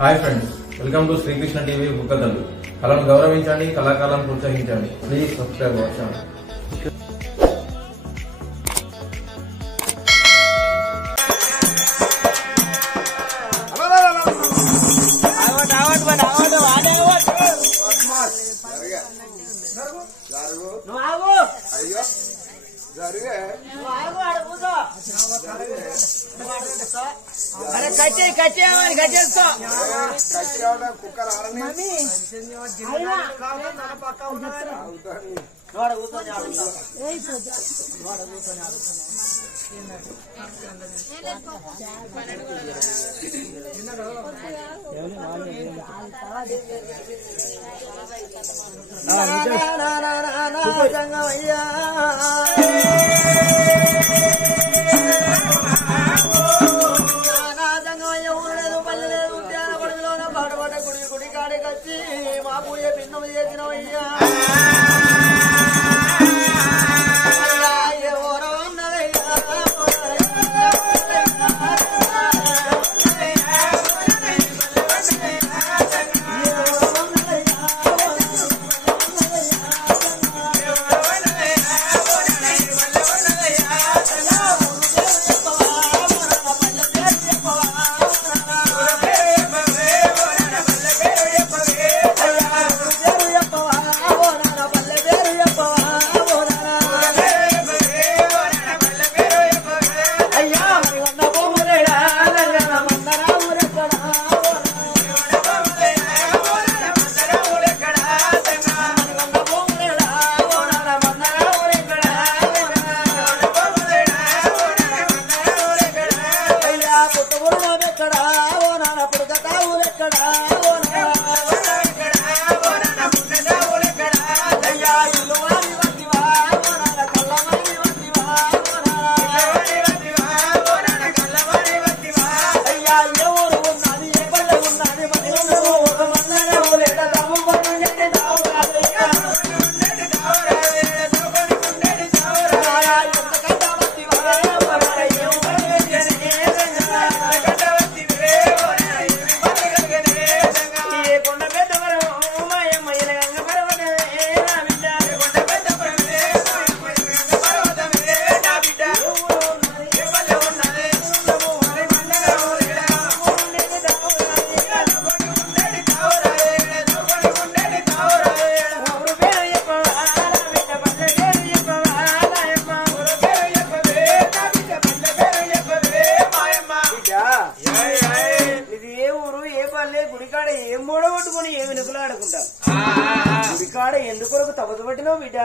Hi friends, welcome to Srikrishna TV బుక్కదల్లు. కళను గౌరవించండి, కళాకారులను ప్రోత్సహించండి. Please subscribe our channel. ఎందుకొరకు తప్పబట్టినావు బిడ్డ?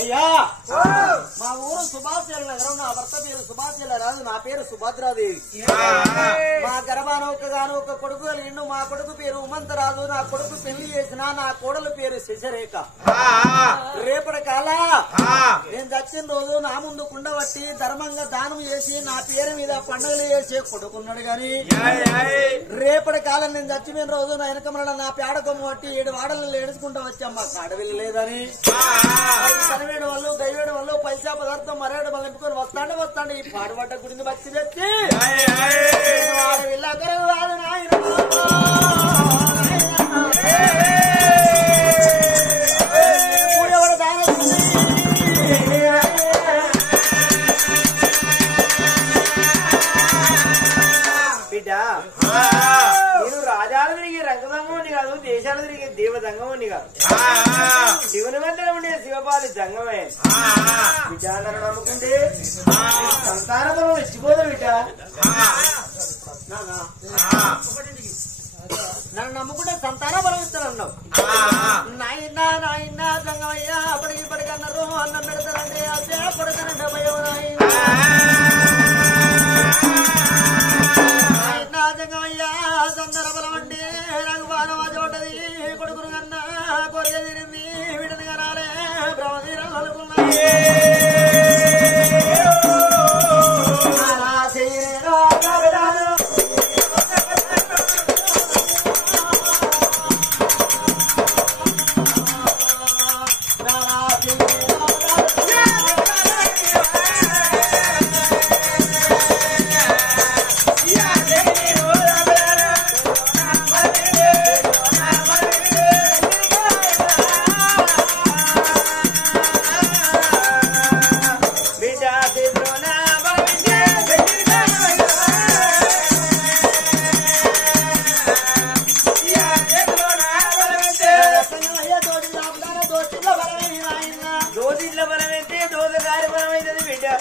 అయ్యా, మా ఊరు సుభాష్ నగరం. నా భర్త పేరు సుభాష్ రాజు, నా పేరు సుభద్రాదేవి. మా గర్భానొక్కగాను ఒక కొడుకు కలిగిండు. మా కొడుకు పేరు ఉమంతరాజు. నా కొడుకు పెళ్లి చేసిన నా కోడలు పేరు శశరేఖ. రేపటి కాల నేను చచ్చిన రోజు నా ముందు కుండబట్టి ధర్మంగా దానం చేసి నా పేరు మీద పండుగలు చేసే కొడుకున్నాడు. గాని రేపటి కాలం నేను చచ్చిపోయిన రోజు నా వెనకమల నా పేడకొమ్మ బట్టి 7 వాడలు ఏడుచుకుంటా వచ్చామ్మా. కాడవిల్లు లేదని కనవేడు వాళ్ళు దైవేడు వాళ్ళు పైసా పదార్థం మరేడు మగట్టుకొని వస్తాండే ఈ పాడుబడ్డ గుడిని బట్టి తెచ్చి వీళ్ళకరు రాదు నాయన. బిడ్డ, నేను రాజాలు తిరిగే రంగదంగమని కాదు, దేశాలు తిరిగే దేవదంగమని కాదు, శివుని మధ్య ఉండే శివపాలి దంగమే. బిడ్డ నన్ను నమ్ముకుంటే సంతానం ఇచ్చిపోదా బిడ్డ? నన్ను నమ్ముకుంటే సంతాన బలం ఇస్తానన్నావు. నాయనా నాయనా దంగమయ్యా అప్పటికన్నారు అన్నం పెడతారండి అదే పడతానంటే భయం. నాయనా దంగమయ్యా సంతాన బలం అండి నాకు బాగా ఉంటది. కొడుకును కన్నా కోరిక తీరింది, వీటిని కనాలే బ్రహ్మతీరం అనుకున్నాయి.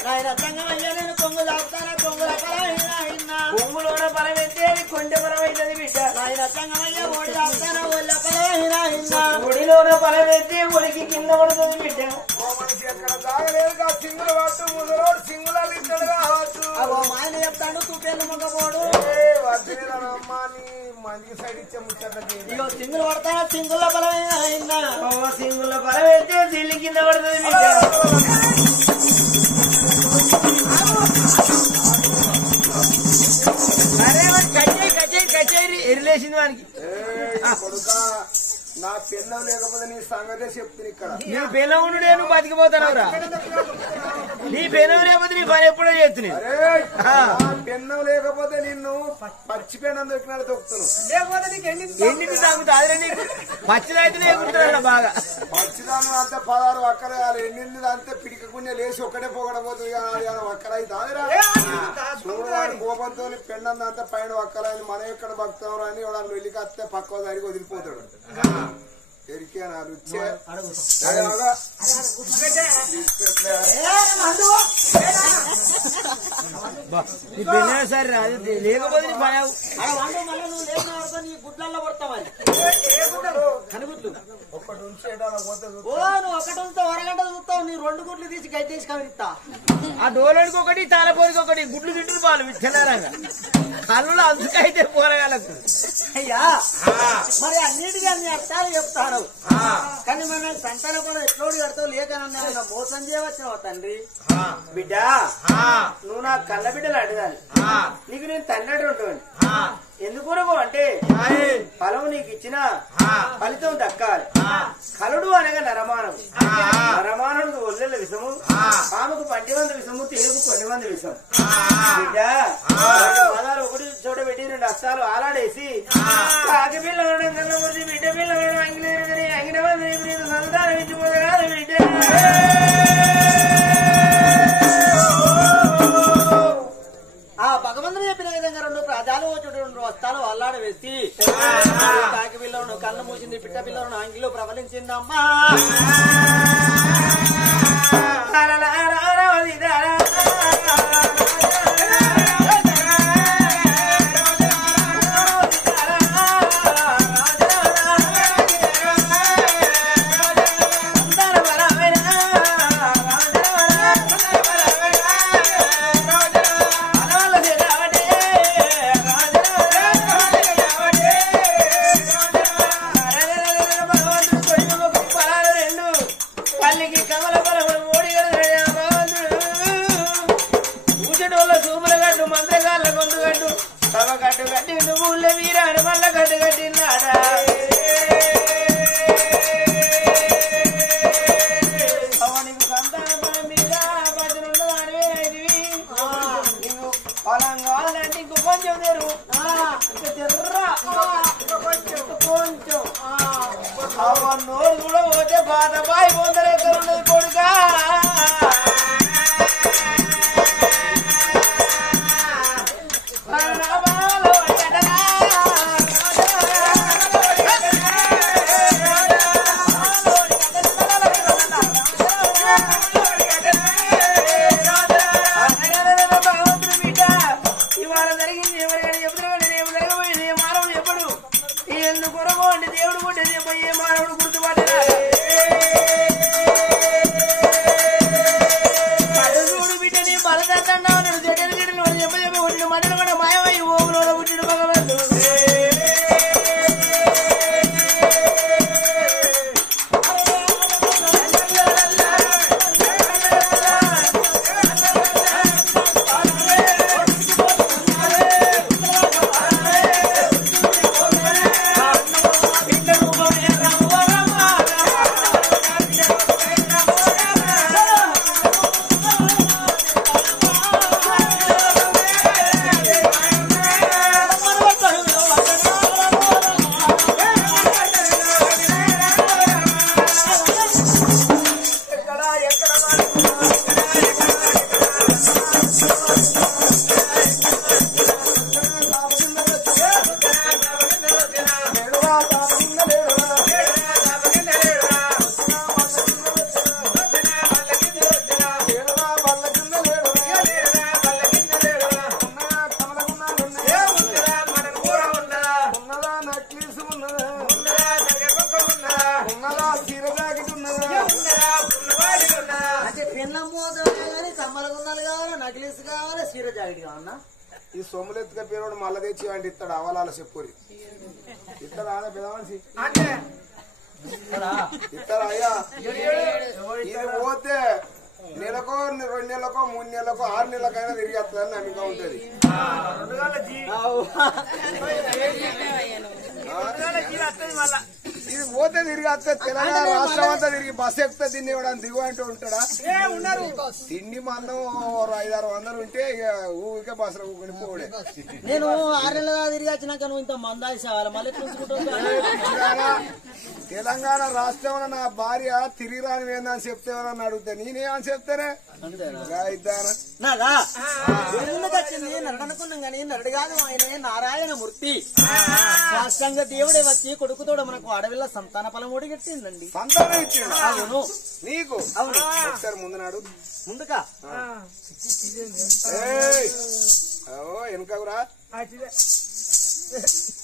నాయన సంగమయ్య నేను కొంగు దాపుతానా కొంగుల పరమైనా కొంగులోన బలం ఎత్తేది కొండె బలం అవుతుంది బిడ్డ నాయన సంగమయ్య ఓడి దాపుతానా ఒళ్ళ పరమైనా ఒడిలోన బలం ఎత్తే ఒడికి కింద పడుతుంది బిడ్డ అగో మాయన చెప్తాడు తుప్పేళ్ళు మొగ్గపోడు ఇగో సింగులు పడతానా సింగుల బలమైనా సింగుల బలం ఎత్తే సిల్లి కింద పడుతుంది బిడ్డ అరే కచేరీ ఎరిలేసింది వానికి నా పెన్నం లేకపోతే నీ సంగతే చెప్తుంది ఇక్కడ నీ పెనం ఉండు నేను బతికిపోతానవరా నీ పెనం లేకపోతే నీ పని ఎప్పుడో చేస్తున్నాయి పెన్నం లేకపోతే నిన్ను పచ్చి పెన్నం దొరికినాడు తొక్కుతున్నావు ఎన్నింటి తాగుతా అదే నీకు పచ్చిదైతే ఎగురుతున్నా బాగా పచ్చిదానం అంతా 16 ఒక్కరు కాదు ఎన్నింటి అంతా పిడికకుండా లేచి ఒక్కటే పొగడబోతుంది ఒక్కరైతే చూడవాడు కోపంతో పెన్నం అంతా పైన ఒక్కరైంది మనం ఎక్కడ భక్తం అని వాడు వెళ్ళికి వస్తే పక్క దానికి వదిలిపోతాడు ఎరికేనా రుచి నీ పెళ్ళిన సరే రాదు లేకపోతే నీ పని నువ్వు లేచిన నీ గుడ్లల్లో పడతావని కనుగుడ్లు ఒక్కటి ఉంచేటాను పోతే ఓ నువ్వు ఒకటి ఉంటే అరగంట చూస్తావు నీ 2 గుడ్లు తీసి గైతేసి కవిరిస్తా ఆ డోలడికి ఒకటి తాళపోరికి ఒకటి గుడ్లు తింటుంది పాలు తిన్నారంగా కళ్ళులో అందుకైతే పోరగాలకు అయ్యా మరి అన్నిటికీ అన్ని అర్థాలు చెప్తాను కానీ మన సంతాన కూడా ఎట్లోడు కడతావు లేకనన్నా మోసం చేయవచ్చావు తండ్రి బిడ్డ నువ్వు నా కళ్ళ బిడ్డలు అడగాలి నీకు నేను తండ్రి ఉంటుంది ఎందుకు అంటే ఫలం నీకు ఇచ్చిన ఫలితం దక్కాలి కలుడు అనగా నరమానవు నరమానుడు ఒల్లెల విషము పాముకు 10 మంది విషము తేలుకు 10 మంది విషం బిడ్డ పదాలు ఒకటి చోట పెట్టి 2 అస్తాలు ఆలాడేసి కాకి పిల్ల బిడ్డ పిల్ల అంగిన మంది సంతానం ఇచ్చిపోతే కాదు బిడ్డ ఆ భగవంతుడు చెప్పిన విధంగా 2 ప్రజలు 2 వస్తాలు అల్లాడ వేసి కాకి పిల్లలను కళ్ళు మూసింది పిట్ట పిల్లలను అంగిలో ప్రబలించిందమ్మా నోరు కూడా పోతే బాధ బాయి పోతారు ఎక్కడ ఉన్నది కొడుకా ఇవాళ జరిగింది ఎవరికైనా ఎప్పుడు జరగబోయింది ఏ మానవుడు ఎప్పుడు ఎందుకు కొరగో అంటే దేవుడు కొట్టేది ఏ మానవుడు గుర్తుపట్టరా జాకెట్ కావన్నా ఈ సొమ్ములెత్తుగా పేరోడు మళ్ళా తెచ్చి అంటే ఇస్తాడు అవలాల చెప్పురి ఇస్తాడు ఆదా పెద్ద మనిషి ఇస్తాడు అయ్యా ఇది పోతే నెలకో 2 నెలలకో 3 నెలలకో 6 నెలలకైనా తిరిగి వస్తుందని నమ్మకం ఉంటది ఇది పోతే తిరిగి వస్తే తెలంగాణ రాష్ట్రం అంతా తిరిగి బస్సు ఎక్కుతా తిండి ఇవ్వడానికి దిగు అంటూ ఉంటాడా తిండి మందం 5-6 వందలు ఉంటే ఇక ఊరికే బస్సులో ఊరికి పోడే నేను 6 నెలలు తిరిగి వచ్చినాక నువ్వు ఇంత మందాయిసేవాళ్ళ మళ్ళీ తెలంగాణ రాష్ట్రంలో నా భార్య తిరిగి రాని ఏందని చెప్తే ఎవరన్నా అడుగుతా నేనేమని చెప్తానే నాదా వచ్చింది నరుడు అనుకున్నాం గాని నరుడు కాదు ఆయనే నారాయణమూర్తి సాష్టంగా దేవుడే వచ్చి కొడుకుతోడ మనకు అడవిలో సంతాన ఫలం ఓడిగట్టిందండి సంతానం ఇచ్చిండు అవును నీకు అవును ఒకసారి ముందు నాడు ముందుకా వెనుకరా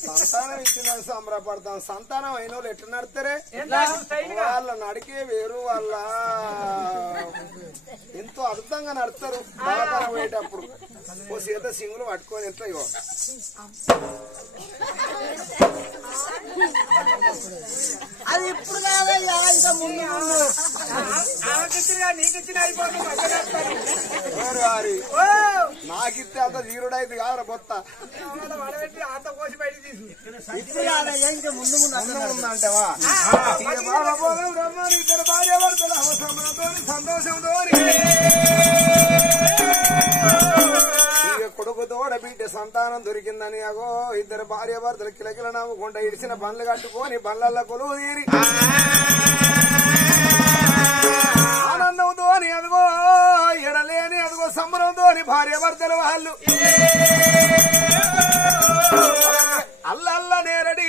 సంతానం ఇచ్చిందని సంబరపడతాం సంతానం అయిన వాళ్ళు ఎట్లా నడతారే వాళ్ళ నడికే వేరు వాళ్ళ ఎంతో అద్భుతంగా నడతారు బాగా పోయేటప్పుడు ఓ సీత సింగులు పట్టుకొని ఎట్లా ఇగో అది ఇప్పుడు కాదయ్యా ఇంకా ముందు నాకిస్తే అంత జీరుడైతే కాదురా బొత్త ఇప్పుడు కాదయ్యా ఇంకా ముందు అంటావా ఇద్దరు భార్య భర్తల సంతోషంతో కొడుకు తోడ బిడ్డ సంతానం దొరికిందని అగో ఇద్దరు భార్య భర్తలు కిలకిల నవ్వుకుంటా ఇడిచిన బండ్లు కట్టుకొని బండ్లల్లో కొలువు తీరి ఆనందంతో అదిగో ఎడలేని అదిగో సంబరంతో భార్య భర్తలు వాళ్ళు అల్లల్ల నేరడి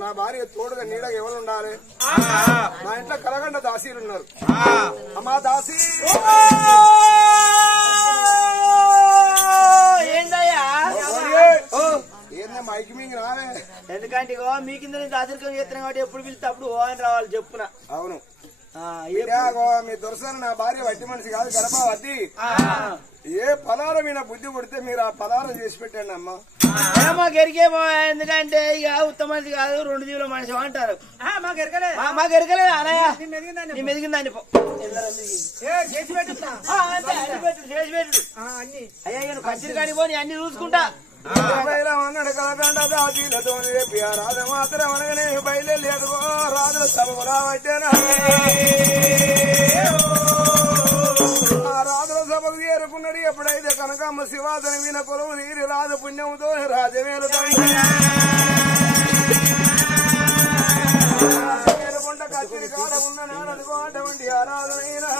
నా భార్య తోడుగా నీడగా ఎవరు ఉండాలి మా ఇంట్లో కలగండ దాసీలు ఉన్నారు అమ్మా దాసీ ఏందయ్యా ఏందే మైకి మీకు రావే ఎందుకంటే మీ కింద దాసరికం చేస్తున్నాం కాబట్టి ఎప్పుడు పిలిస్తే అప్పుడు ఓ అని రావాలి చెప్పున అవును మీ దొరసాను నా భార్య వట్టి మనిషి కాదు గర్భవతి ఏ పలారం మీద బుద్ధి కొడితే మీరు ఆ పలారం చేసి పెట్టండి అమ్మా మాకు ఎరికేమో ఎందుకంటే ఇక ఉత్తమ మనిషి కాదు 2 జీవుల మనిషి అంటారు మాకు ఎరకలేదు అనయ్య నీ మెదిగిందండి చేసి పెట్టు అయ్యా నువ్వు ఖర్చులు కానీ పోనీ అన్ని చూసుకుంటా దాసీలతో రాజు మాత్రం అనగానే బయలుదేరు రాజుల సభ రావట్టేనా అనుకున్నాడు ఎప్పుడైతే కనకమ్మ శివాదన విన కొలువు నీరు రాజు పుణ్యముతో రాజవేలు కొండ కత్తిరి కాడ ఉన్న నాడనుకో అటువంటి ఆరాధనైనా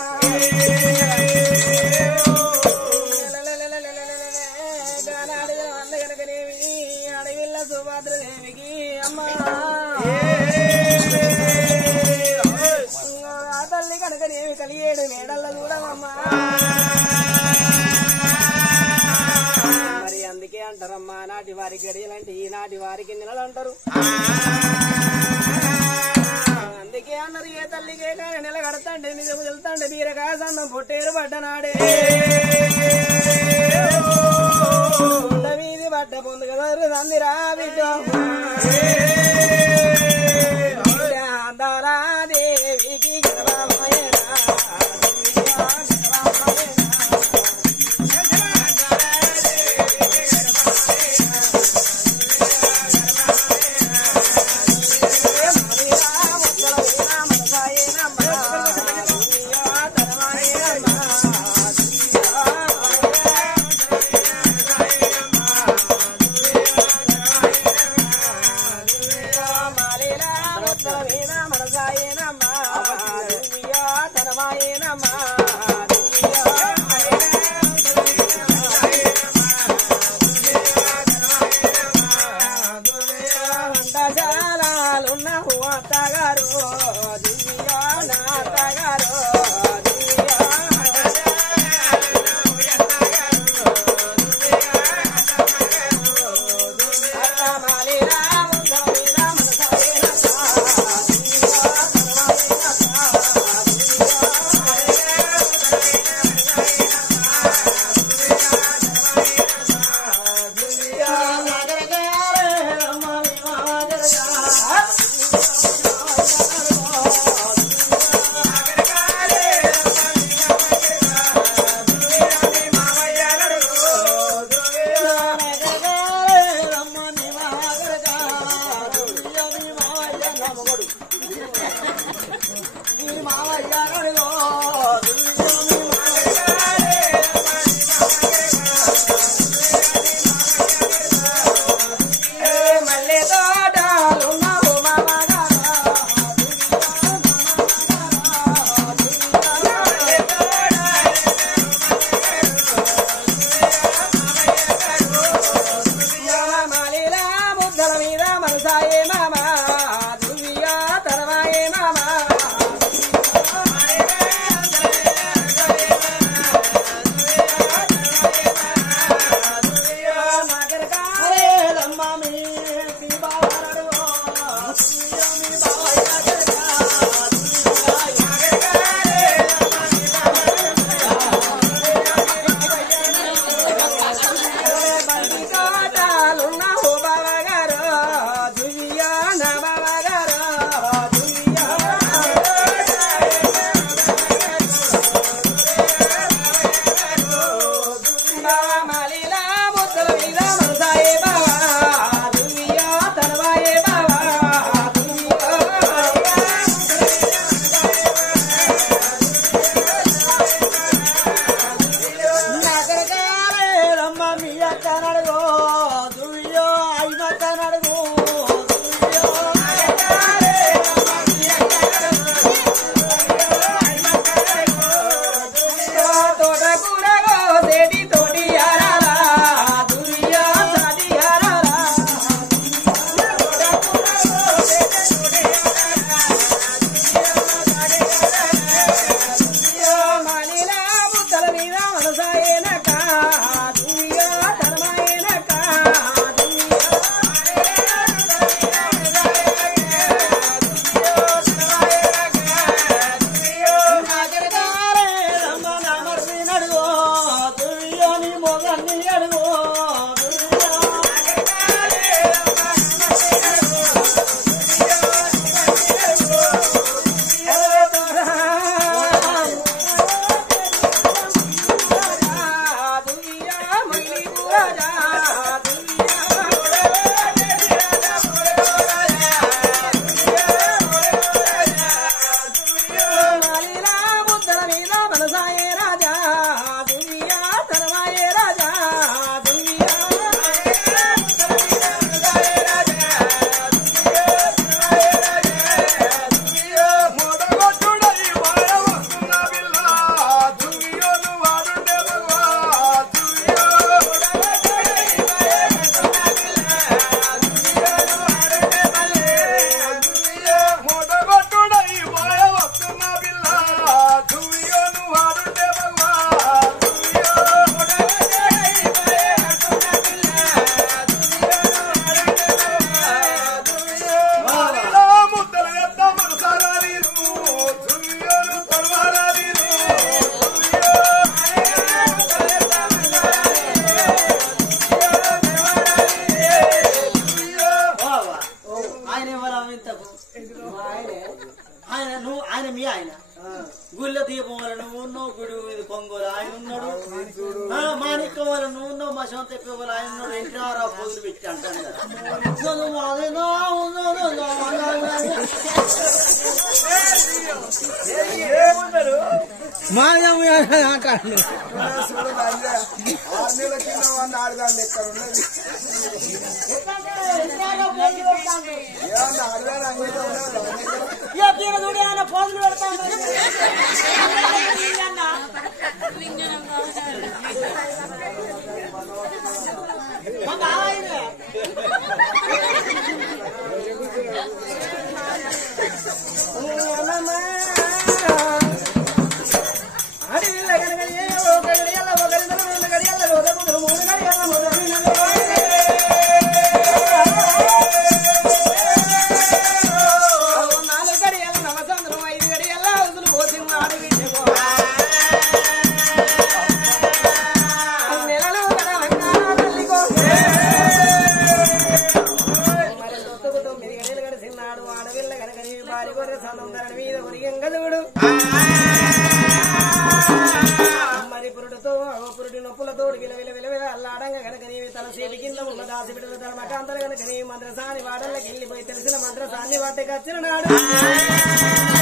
అడవిల్ల సుభద్రదేవికి అమ్మా ఆ తల్లి కనుకనేమి కలిగేడు మేడల్ల చూడమమ్మా మరి అందుకే అంటారమ్మా నాటి వారికి గడియలంటే ఈనాటి వారికి నెలలంటారు అందుకే అన్నారు ఏ తల్లికే కానీ నెల కడతాంటే నిజము వెళ్తాంటే బీరకాసన్నం పొట్టేరు పడ్డనాడే వీధి పడ్డ పొందుకు తందిరా బిడ్డ దేవికి ఇంట్లో పోదులు పెట్టి అంటాను కదా మాట్లాడు చూడు రాజా 6 నెలల కింద వాడిని ఆడదాన్ని ఎక్కడ ఉన్నది ఏమన్నా ఆడదాని అంగీతో ఉన్నది పోదులు పెడతాను మరి పురుడుతో పురుడి నొప్పులతో అల్లాడంగా కనుక నీవి తన సేటి కింద ఉన్న దాసి బిడ్డల తన మకాంతలు కనుక నీ మంత్రసాని వాడల్లకి వెళ్ళిపోయి తెలిసిన మంత్రసాన్ని వాటికి వచ్చిన నాడు